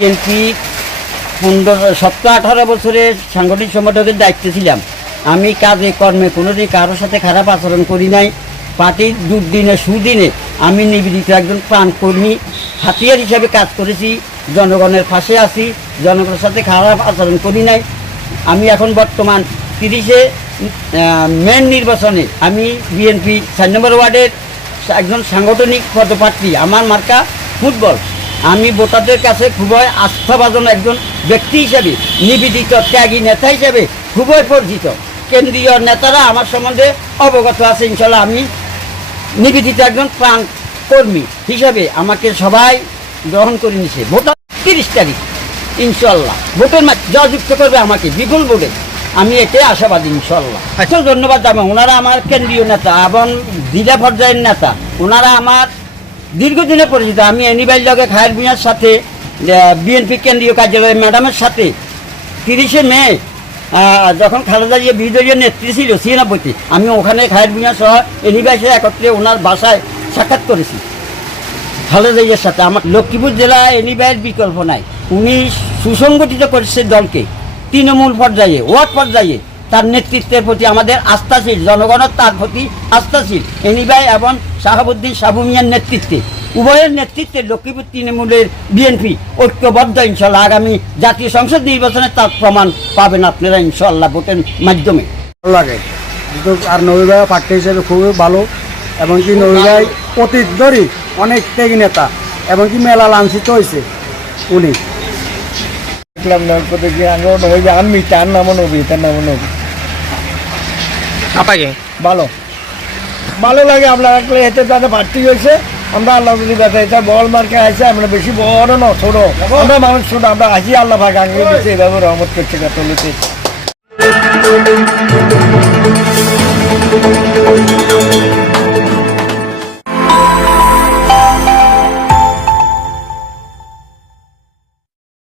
BNP পনেরো, সপ্তাহ আঠারো বছরের সাংগঠনিক সংগঠকের দায়িত্বে ছিলাম। আমি কাজে, কর্মে কোনোদিন কারোর সাথে খারাপ আচরণ করি নাই। পার্টির দুর্দিনে, সুদিনে আমি নিবেদিত একজন প্রাণকর্মী, হাতিয়ার হিসাবে কাজ করেছি, জনগণের পাশে আছি, জনগণের সাথে খারাপ আচরণ করি নাই। আমি এখন বর্তমান তিরিশে মেন নির্বাচনে আমি বিএনপি চার নম্বর ওয়ার্ডের একজন সাংগঠনিক পদপ্রার্থী। আমার মার্কা ফুটবল। আমি ভোটারদের কাছে খুবই আস্থাভাজন একজন ব্যক্তি হিসাবে, নিবেদিত, ত্যাগী নেতা হিসাবে খুবই পরিচিত। কেন্দ্রীয় নেতারা আমার সম্বন্ধে অবগত আছে ইনশাল্লাহ আমি নিবেদিত একজন প্রাণ কর্মী হিসাবে আমাকে সবাই গ্রহণ করে নিছে। ভোটার তিরিশ তারিখ ইনশাল্লাহ ভোটের জয়যুক্ত করবে আমাকে বিপুল ভোটে। আমি এতে আশাবাদী ইনশাল্লাহ আচ্ছা ধন্যবাদ। জানাই ওনারা আমার কেন্দ্রীয় নেতা এবং জেলা পর্যায়ের নেতা। ওনারা আমার দীর্ঘদিনে পরিচিত। আমি এনিবাইল লগে খায়ের মিয়ার সাথে বিএনপি কেন্দ্রীয় কার্যালয়ের ম্যাডামের সাথে তিরিশে মে যখন খালেদা জিয়া বিদলীয় নেত্রী ছিল, ছিয়ানব্বইতে, আমি ওখানে খায়ের মিয়া সহ এনিবাইসে একত্রে ওনার বাসায় সাক্ষাৎ করেছি। খালেদা জিয়ার সাথে। আমার লক্ষ্মীপুর জেলা এনিবাইয়ের বিকল্প নাই। উনি সুসংগঠিত করেছে দলকে। তৃণমূল পর্যায়ে, ওয়ার্ড পর্যায়ে তার নেতৃত্বের প্রতি আমাদের আস্থাশীল জনগণের তার প্রতি আস্থাশীল। এনিবাই এবং শাহাবুদ্দিন সাবু মিয়ার নেতৃত্বে। উভয়ের নেতৃত্বে লক্ষ্মীপুর তৃণমূলের বিএনপি ঐক্যবদ্ধ ইনশাল্লাহ আগামী জাতীয় সংসদ নির্বাচনে তার প্রমাণ পাবেন আপনারা ইনশাল্লাহ ভোটের মাধ্যমে। ভালো লাগে। কিন্তু আর নবী ভাই পার্টি হিসেবে খুবই ভালো এবং কি নবী ভাই অতীত ধরি অনেক ত্যাগী নেতা এবং কি মেলা লাঞ্ছিত হয়েছে উনি। দেখলাম আমি তার নামও নবী তার নামও নবী। আপনাকে ভালো। ভালো লাগে আপনার একটা এতে তাতে ভাটি হয়েছে, আমরা আল্লাহ যদি দেখা এটা বল মার্কে আছে আমরা বেশি বড় না, ছোট। আমরা মানুষ ছোট, আমরা আসি আল্লাহ ভাগ, আগে দিচ্ছে এভাবে রহমত করছে গাতলিতে